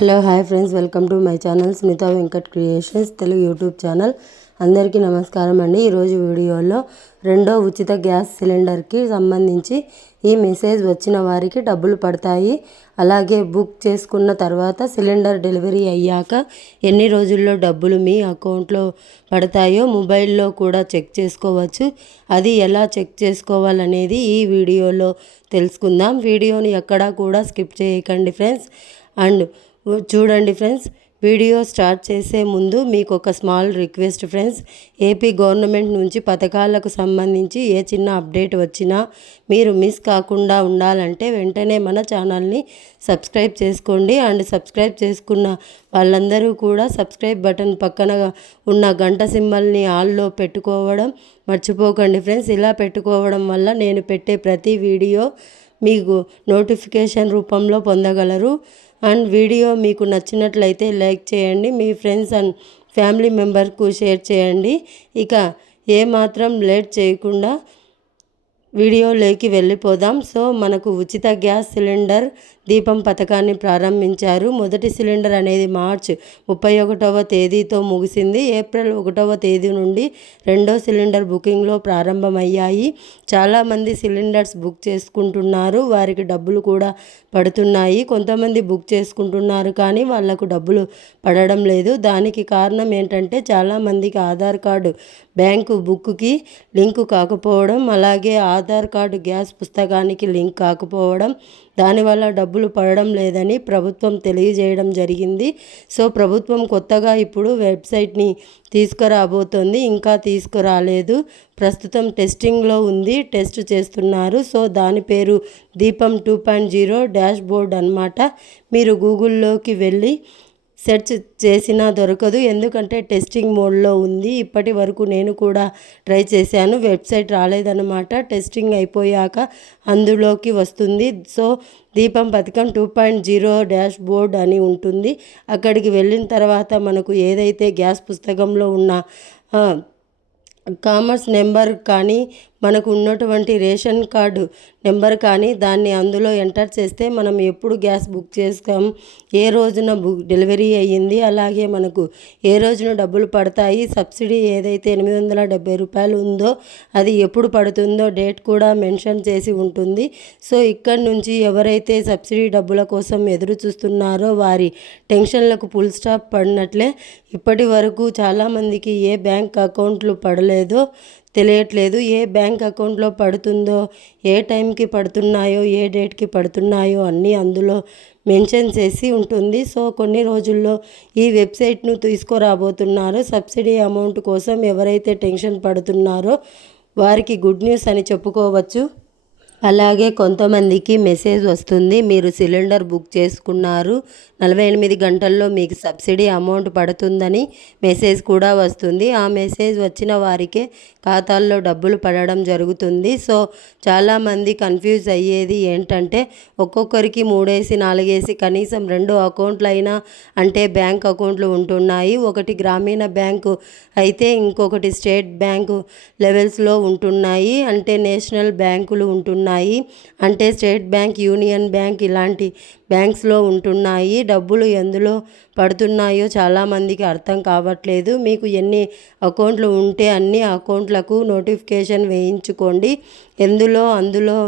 Hello hi friends. Welcome to my channel Smitha Venkat creations Telugu YouTube channel. అందరికీ నమస్కారం అండి. ఈరోజు వీడియోలో రెండో ఉచిత గ్యాస్ సిలిండర్కి సంబంధించి ఈ మెసేజ్ వచ్చిన వారికి డబ్బులు పడతాయి. అలాగే బుక్ చేసుకున్న తర్వాత సిలిండర్ డెలివరీ అయ్యాక ఎన్ని రోజుల్లో డబ్బులు మీ అకౌంట్లో పడతాయో మొబైల్లో కూడా చెక్ చేసుకోవచ్చు. అది ఎలా చెక్ చేసుకోవాలనేది ఈ వీడియోలో తెలుసుకుందాం. వీడియోని ఎక్కడా కూడా స్కిప్ చేయకండి ఫ్రెండ్స్. అండ్ చూడండి ఫ్రెండ్స్ వీడియో స్టార్ట్ చేసే ముందు మీకు ఒక small request friends. AP government నుంచి పథకాలకు సంబంధించి ఏ చిన్న అప్డేట్ వచ్చినా మీరు మిస్ కాకుండా ఉండాలంటే వెంటనే మన ఛానల్ని సబ్స్క్రైబ్ చేసుకోండి. అండ్ సబ్స్క్రైబ్ చేసుకున్న వాళ్ళందరూ కూడా సబ్స్క్రైబ్ బటన్ పక్కన ఉన్న గంట సింబల్ని ఆల్లో పెట్టుకోవడం మర్చిపోకండి ఫ్రెండ్స్. ఇలా పెట్టుకోవడం వల్ల నేను పెట్టే ప్రతి వీడియో మీకు నోటిఫికేషన్ రూపంలో పొందగలరు. అండ్ వీడియో మీకు నచ్చినట్లయితే లైక్ చేయండి మీ ఫ్రెండ్స్ అండ్ ఫ్యామిలీ మెంబర్కు షేర్ చేయండి. ఇక ఏమాత్రం లేట్ చేయకుండా వీడియోలోకి వెళ్ళిపోదాం. సో మనకు ఉచిత గ్యాస్ సిలిండర్ దీపం పథకాన్ని ప్రారంభించారు. మొదటి సిలిండర్ అనేది మార్చ్ ముప్పై ఒకటవ తేదీతో ముగిసింది. ఏప్రిల్ ఒకటవ తేదీ నుండి రెండో సిలిండర్ బుకింగ్లో ప్రారంభమయ్యాయి. చాలామంది సిలిండర్స్ బుక్ చేసుకుంటున్నారు. వారికి డబ్బులు కూడా పడుతున్నాయి. కొంతమంది బుక్ చేసుకుంటున్నారు కానీ వాళ్ళకు డబ్బులు పడడం లేదు. దానికి కారణం ఏంటంటే చాలామందికి ఆధార్ కార్డు బ్యాంకు బుక్కి లింకు కాకపోవడం అలాగే ఆధార్ కార్డు గ్యాస్ పుస్తకానికి లింక్ కాకపోవడం. దానివల్ల డబ్బులు పడడం లేదని ప్రభుత్వం తెలియజేయడం జరిగింది. సో ప్రభుత్వం కొత్తగా ఇప్పుడు వెబ్సైట్ని తీసుకురాబోతోంది. ఇంకా తీసుకురాలేదు. ప్రస్తుతం టెస్టింగ్లో ఉంది. టెస్ట్ చేస్తున్నారు. సో దాని పేరు Deepam two point zero dash board అనమాట మీరు గూగుల్లోకి వెళ్ళి సెర్చ్ చేసినా దొరకదు. ఎందుకంటే టెస్టింగ్ మోడ్లో ఉంది. ఇప్పటి వరకు నేను కూడా ట్రై చేశాను. వెబ్సైట్ రాలేదన్నమాట. టెస్టింగ్ అయిపోయాక అందులోకి వస్తుంది. సో దీపం పథకం two point zero dash board అని ఉంటుంది. అక్కడికి వెళ్ళిన తర్వాత మనకు ఏదైతే గ్యాస్ పుస్తకంలో ఉన్న కామర్స్ నెంబర్ కానీ మనకు ఉన్నటువంటి రేషన్ కార్డు నెంబర్ కానీ దాన్ని అందులో ఎంటర్ చేస్తే మనం ఎప్పుడు గ్యాస్ బుక్ చేస్తాం ఏ రోజున బుక్ డెలివరీ అయ్యింది అలాగే మనకు ఏ రోజున డబ్బులు పడతాయి సబ్సిడీ ఏదైతే ఎనిమిది వందల డెబ్బై రూపాయలు ఉందో అది ఎప్పుడు పడుతుందో డేట్ కూడా మెన్షన్ చేసి ఉంటుంది. సో ఇక్కడి నుంచి ఎవరైతే సబ్సిడీ డబ్బుల కోసం ఎదురు చూస్తున్నారో వారి టెన్షన్లకు ఫుల్ స్టాప్ పడినట్లే ఇప్పటి వరకు చాలామందికి ఏ బ్యాంక్ అకౌంట్లు పడలేదో తెలియట్లేదు. ఏ బ్యాంక్ అకౌంట్లో పడుతుందో ఏ టైంకి పడుతున్నాయో ఏ డేట్కి పడుతున్నాయో అన్నీ అందులో మెన్షన్ చేసి ఉంటుంది. సో కొన్ని రోజుల్లో ఈ వెబ్సైట్ను తీసుకురాబోతున్నారు. సబ్సిడీ అమౌంట్ కోసం ఎవరైతే టెన్షన్ పడుతున్నారో వారికి గుడ్ న్యూస్ అని చెప్పుకోవచ్చు. అలాగే కొంతమందికి మెసేజ్ వస్తుంది. మీరు సిలిండర్ బుక్ చేసుకున్నారు. నలభై ఎనిమిది గంటల్లో మీకు సబ్సిడీ అమౌంట్ పడుతుందని మెసేజ్ కూడా వస్తుంది. ఆ మెసేజ్ వచ్చిన వారికే ఖాతాల్లో డబ్బులు పడడం జరుగుతుంది. సో చాలామంది కన్ఫ్యూజ్ అయ్యేది ఏంటంటే ఒక్కొక్కరికి మూడేసి నాలుగేసి కనీసం రెండు అకౌంట్లు అయినా అంటే బ్యాంక్ అకౌంట్లు ఉంటున్నాయి. ఒకటి గ్రామీణ బ్యాంకు అయితే ఇంకొకటి స్టేట్ బ్యాంకు లెవెల్స్లో ఉంటున్నాయి. అంటే నేషనల్ బ్యాంకులు ఉంటున్నాయి. ఉన్నాయి. అంటే స్టేట్ బ్యాంక్ యూనియన్ బ్యాంక్ ఇలాంటి బ్యాంక్స్లో ఉంటున్నాయి. డబ్బులు ఎందులో పడుతున్నాయో చాలామందికి అర్థం కావట్లేదు. మీకు ఎన్ని అకౌంట్లు ఉంటే అన్ని అకౌంట్లకు నోటిఫికేషన్ వేయించుకోండి. ఎందులో అందులో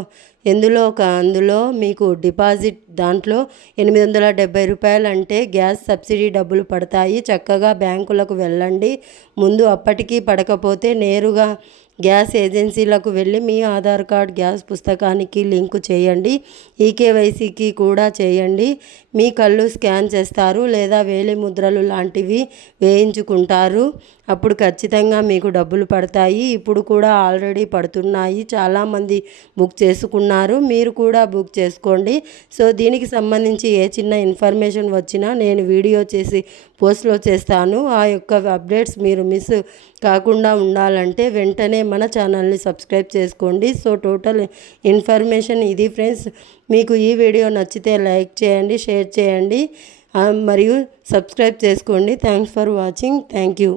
ఎందులో ఒక అందులో మీకు డిపాజిట్ దాంట్లో ఎనిమిది వందల డెబ్బై రూపాయలు అంటే గ్యాస్ సబ్సిడీ డబ్బులు పడతాయి. చక్కగా బ్యాంకులకు వెళ్ళండి. ముందు అప్పటికీ పడకపోతే నేరుగా గ్యాస్ ఏజెన్సీలకు వెళ్ళి మీ ఆధార్ కార్డ్ గ్యాస్ పుస్తకానికి లింకు చేయండి. ఈకేవైసీకి కూడా చేయండి. మీ కళ్ళు స్కాన్ చేస్తారు లేదా వేలి ముద్రలు లాంటివి వేయించుకుంటారు. అప్పుడు ఖచ్చితంగా మీకు డబ్బులు పడతాయి. ఇప్పుడు కూడా ఆల్రెడీ పడుతున్నాయి. చాలామంది బుక్ చేసుకున్నారు. మీరు కూడా బుక్ చేసుకోండి. సో దీనికి సంబంధించి ఏ చిన్న ఇన్ఫర్మేషన్ వచ్చినా నేను వీడియో చేసి పోస్ట్లో చేస్తాను. ఆ యొక్క అప్డేట్స్ మీరు మిస్ కాకుండా ఉండాలంటే వెంటనే మన ఛానల్ని సబ్స్క్రైబ్ చేసుకోండి. సో టోటల్ ఇన్ఫర్మేషన్ ఇది ఫ్రెండ్స్. మీకు ఈ వీడియో నచ్చితే లైక్ చేయండి షేర్ చేయండి. మరియు సబ్స్క్రైబ్ చేసుకోండి. Thanks for watching. Thank you.